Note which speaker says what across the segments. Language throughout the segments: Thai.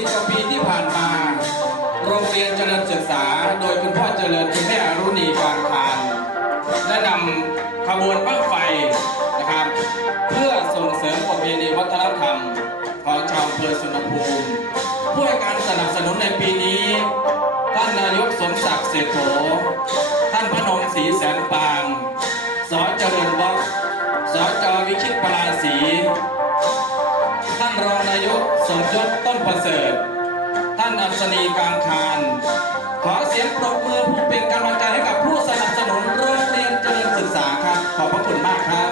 Speaker 1: 30กว่าปีที่ผ่านมา โรงเรียนเจริญศึกษา โดยคุณพ่อเจริญคุณแม่อรุณีกลางคารได้นำขบวนบ้างไฟนะครับ เพื่อส่งเสริมประเพณีวัฒนธรรม ของชาวอำเภอสุนรภูมิผู้ให้การสนับสนุนในปีนี้ ท่านนายกสมศักดิ์เศรษโถท่านพนมศรีแสนปางสอเจริญวัฒน์สอจอวิชิตปราศี รองนายกสมยศต้นประเสริฐ ท่านอัศนีกลางคารขอเสียงปรบมือผู้เป็นกำลังใจให้กับผู้สนับสนุนโรงเรียนเจริญศึกษาครับ ขอบพระคุณมากครับ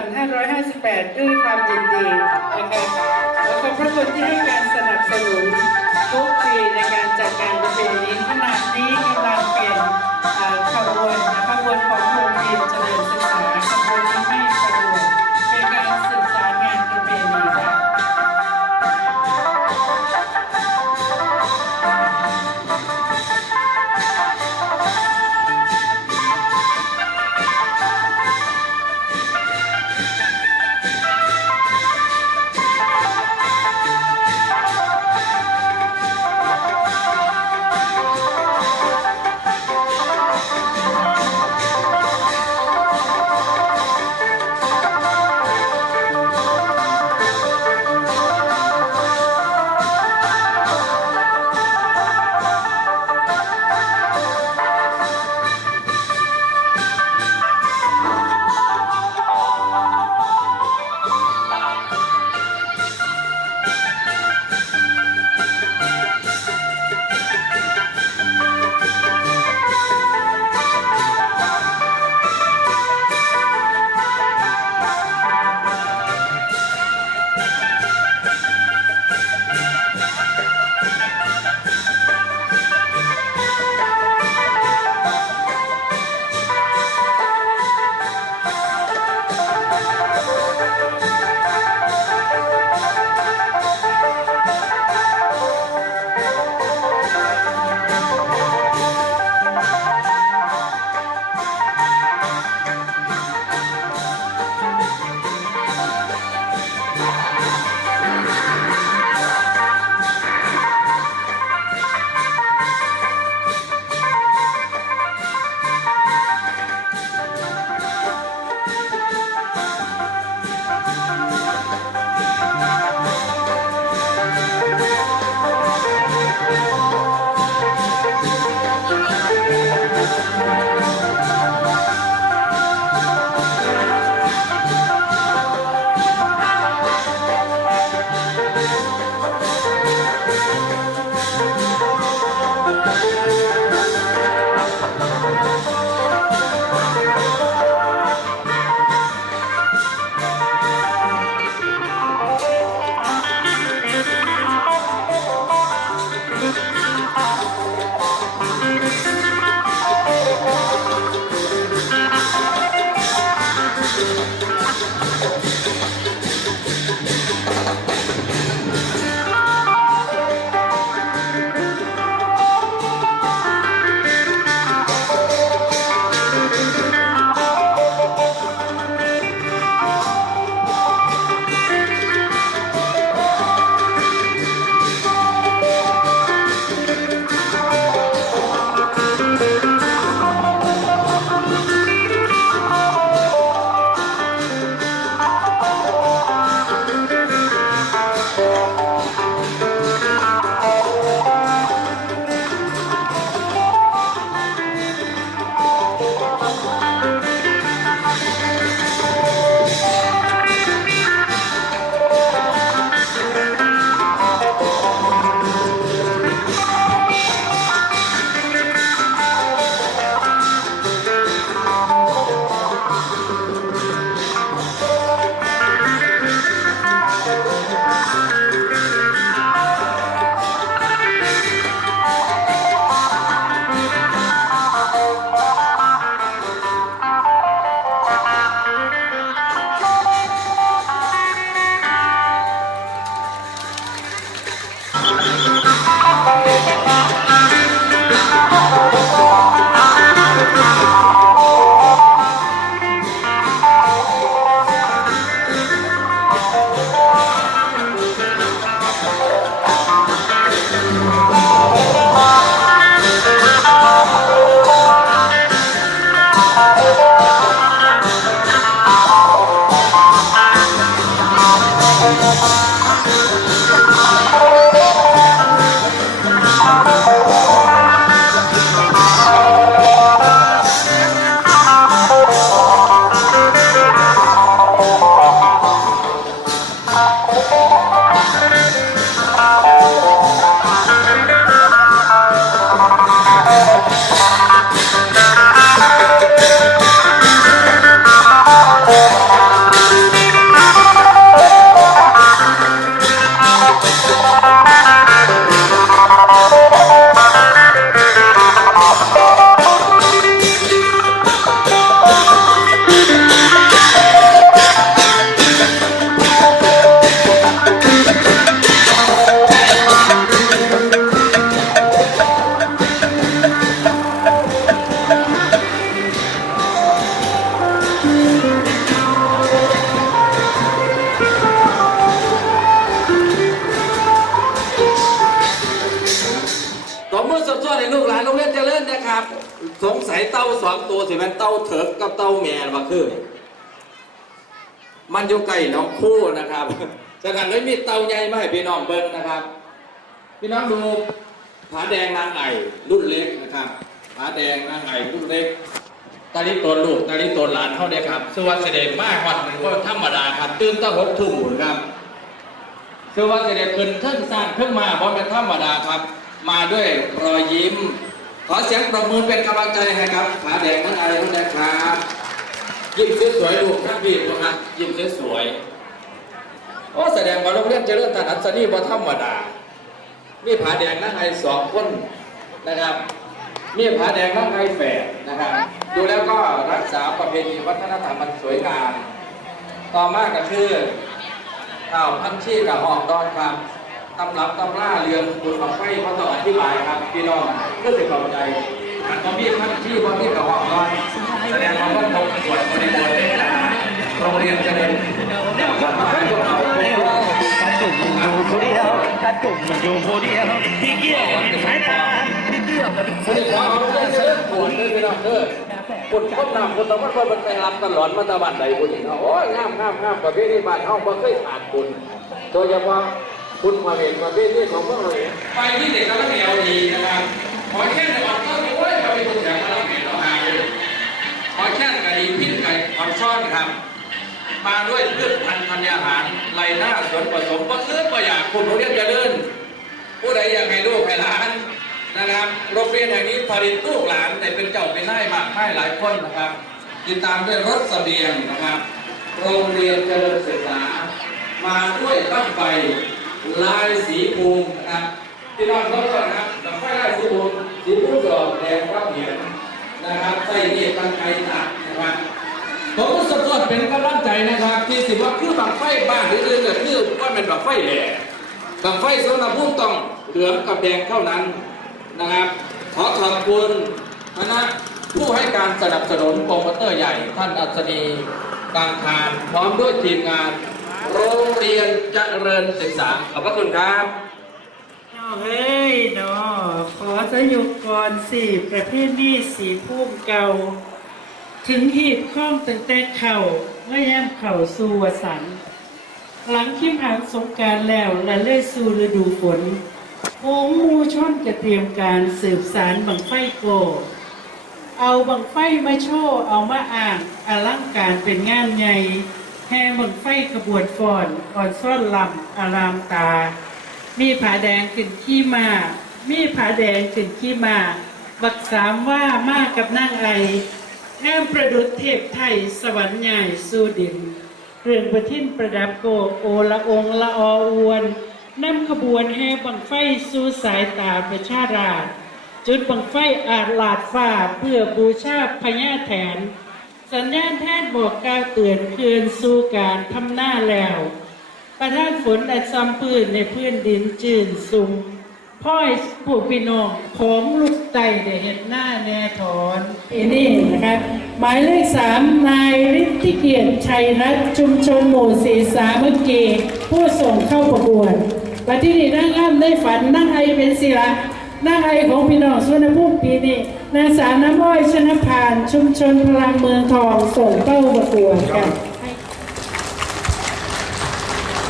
Speaker 2: 2558 ด้วยความยินดีนะคะขอขอบพระคุณที่ให้การสนับสนุนทุกปีในการจัดการประเพณีขณะนี้กำลังเปลี่ยนขบวนขบวนของโรงเรียนเจริญศึกษาขบวนที่ไม่สะดวกเป็น
Speaker 1: มันเต้าเถิกกับเต้าแมนว่าคือ มันอยู่ใกลน้องคู่นะครับฉะนั้นไม่มีเต้าใหญ่มาให้พี่น้องเบิ้งนะครับ พี่น้องดูผาแดงนางไอรุ่นเล็กนะครับผาแดงนางไอรุ่นเล็กตาลิตนลูกตาลิตนหลานเขาเนี่ยครับสวัสดิ์เสด็จมากวันหนึ่งก็ธรรมดาครับตื่นตั้งหกทุ่มหมดครับสวัสดิ์เสด็จขึ้นเทิงสร้างขึ้นมาเพราะเป็นธรรมดาครับ มาด้วยรอยยิ้ม ขอเสียงปรบมือเป็นกำลังใจให้ครับผาแดงนางไรุ่นเล็กครับยิ้มสวยๆลูกครับพี่ครับยิ้มสวยๆโอ้แสดงว่าโรงเรียนเจริญธนัสนีบ่ธรรมดามีผาแดงนั่งไอสองคนนะครับ มีผาแดงนั่งไอแฝดนะครับ ดูแล้วก็รักษาประเพณีวัฒนธรรมมันสวยงาม ต่อมาก็คือข่าวพันชีกับหอกดอนครับ ตำรับตำราเรืองบุญมาไฟเขาต้องอธิบายครับพี่น้องเพื่อจะเข้าใจมันก็มีพันชีว่ามีกับหอกดอนแสดงความันคงสวยบริบูรณ์ได้นะโรงเรียนเจริญ
Speaker 3: กระจุ่มมันอยู่คนเดียวกระจุ่มมันอยู่คนเดียวที่เกี่ยวสายตาที่เกี่ยวกับ
Speaker 1: สนิทของเราได้เชิญปวดด้วยพี่น้องเด้อคนคนนำคนตะวันคนมันไปรับตลอดมาตะวันใดคนนี้เนาะโอ้ยงามงามงามประเภทนี้บ้านเฮาบ่เคยขาดคุณโดยเฉพาะ คุณมาเห็นประเภทนี้ของพวกเราเนี่ยไปที่เด็กแล้วก็แนวดีนะครับขอแค่ในวันก็โอ้ยเราเป็นคนแข็งมาแล้วเห็นเราหาเลยขอแค่กะดีพิษไก่ขอนช้อนครับ มาด้วยพืชพันธุ์ธัญญาหารไรหน้าสวนผสมก็เอื้อประหยัดคุณโรงเรียนเจริญผู้ใดอยากให้ลูกให้หลานนะครับโรงเรียนแห่งนี้ผลิตลูกหลานแต่เป็นเจ้าเป็นนายมากให้หลายคนนะครับ ติดตามด้วยรถเสบียงนะครับ โรงเรียนเจริญศึกษา มาด้วยตั้งไฟ ลายสีภูมินะครับที่น้องเขาก็นะครับตั้งไฟลายสีภูมิสีภูมิดอกแดงรับเหรียญนะครับใส่เนียตั้งไกตักนะครับผมก็สะท้อนเป็นกำลังใจนะครับ ที่สิว่าคือบังไฟบ้านหรืออื่นก็คือว่าเป็นบังไฟแหล่บังไฟสำหรับผู้ต้องเหลืองกับแดงเท่านั้นนะครับ ขอขอบคุณคณะผู้ให้การสนับสนุนโปรโมเตอร์ใหญ่ท่านอัศนีกลางคานพร้อมด้วยทีมงาน โรงเรียนเจริญศึกษา ขอบพระคุณครับ
Speaker 2: เอ้ยเนาะขอสยุกก่อนสี่ประเภทนี้สีพุ่มเก่า ถึงหีดข้องตั้งแต่เข่าเมื่อย่ำเข่าสู่วสัน หลังขี้ผานสงการแล้วและเล่ยสู่ฤดูฝนโหงมูช่อนจะเตรียมการสืบสารบังไฟโก เอาบังไฟมาโชว์เอามาอ่างอลังการเป็นงานใหญ่ แห่บังไฟขบวนฟอนอ่อนซ่อนลำอารามตา มีผาแดงขึ้นขี้มา มีผาแดงขึ้นขี้มา บักสามว่ามากกับนางไอแอมประดุษเทพไทยสวรรค์ใหญ่สู้ดิน เรื่องประทินประดับโกโอละองละอออวนนำขบวนแห่บังไฟสู่สายตาประชาราชจุดบังไฟอาจลาดฟ้าเพื่อบูชาพญาแถน สัญญาณแพทนบอกกล่าวเตือนเพื่อนสู่การทำหน้าแล้ว ประทานฝนอันซ้ำพื้นในพื้นดินจืนซุมพ่อยผู้พี่น้องของลูกไตได้เห็นหน้าแน่ถอนปีนี้นะครับหมายเลขสามนายฤทธิเกียรติชัยรัตน์ชุมชนหมู่สีสามัคคีผู้ส่งเข้าประกวดวันที่นี่นั่งอ้ำได้ฝันนั่งไอเป็นศิละนั่งไอของพี่น้องสุวรรณภูมิปีนี้ นางสาวน้ำอ้อยชนะพาน ชุมชนพลังเมืองทองส่งเต้าประกวดกัน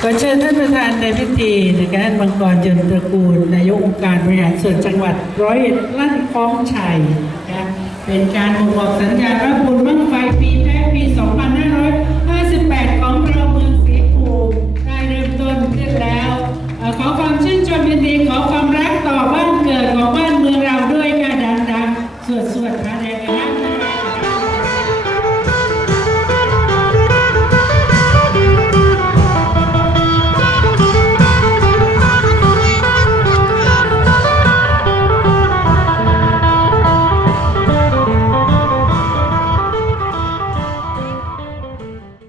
Speaker 2: ขอเชิญท่านประธานในพิธีนะคะมังกรยนต์ตระกูลนายกองค์การบริหารส่วนจังหวัดร้อยเอ็ดลั่นคล้องชัยนะคะเป็นการบ่งบอกสัญญาณรับบุญมั่งไฟปีแท้